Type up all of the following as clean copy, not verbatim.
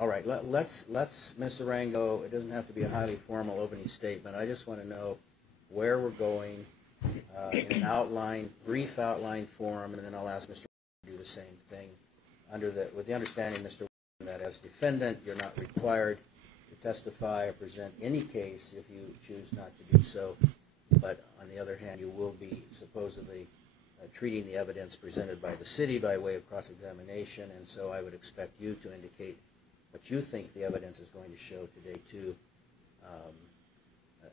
All right, let's Ms. Arango, it doesn't have to be a highly formal opening statement. I just want to know where we're going in an outline, brief outline form, and then I'll ask Mr. to do the same thing with the understanding, Mr. that as defendant, you're not required to testify or present any case if you choose not to do so. But on the other hand, you will be supposedly treating the evidence presented by the city by way of cross-examination, and so I would expect you to indicate what you think the evidence is going to show today, too,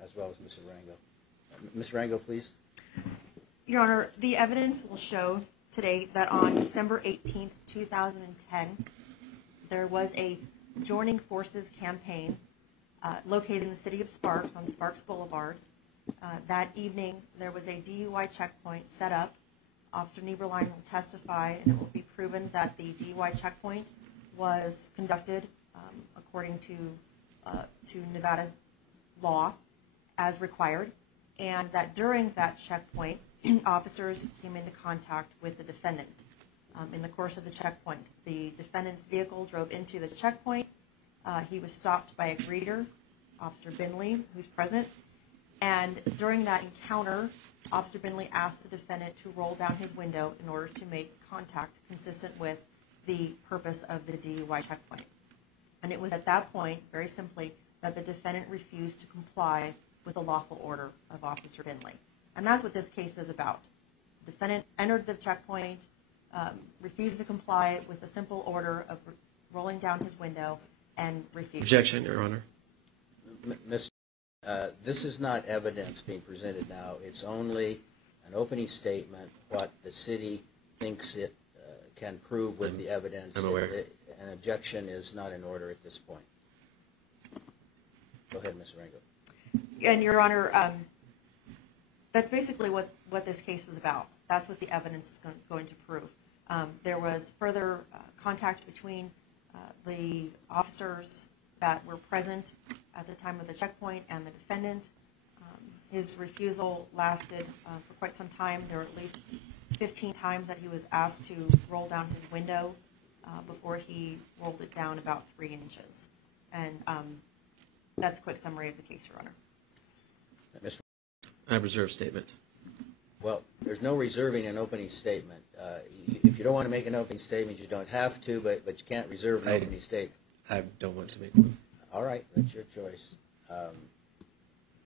as well as Ms. Arango. Ms. Arango, please. Your Honor, the evidence will show today that on December 18th, 2010, there was a Joining Forces campaign located in the city of Sparks on Sparks Boulevard. That evening, there was a DUI checkpoint set up. Officer Nieberlein will testify, and it will be proven that the DUI checkpoint was conducted according to Nevada's law as required, and that during that checkpoint, officers came into contact with the defendant. In the course of the checkpoint, the defendant's vehicle drove into the checkpoint. He was stopped by a greeter, Officer Binley, who's present, and during that encounter, Officer Binley asked the defendant to roll down his window in order to make contact consistent with the purpose of the DUI checkpoint. And it was at that point, very simply, that the defendant refused to comply with the lawful order of Officer Binley. And that's what this case is about. The defendant entered the checkpoint, refused to comply with the simple order of rolling down his window, and refused. Objection, Your Honor. This is not evidence being presented now. It's only an opening statement, what the city thinks it can prove with the evidence. I'm aware. An objection is not in order at this point. Go ahead, Ms. Arango. And, Your Honor, that's basically what this case is about. That's what the evidence is going to prove. There was further contact between the officers that were present at the time of the checkpoint and the defendant. His refusal lasted for quite some time. There were at least 15 times that he was asked to roll down his window before he rolled it down about 3 inches. And that's a quick summary of the case, Your Honor. I have a reserved statement. Well, there's no reserving an opening statement. If you don't want to make an opening statement, you don't have to, but you can't reserve an opening statement. I don't want to make one. All right, that's your choice.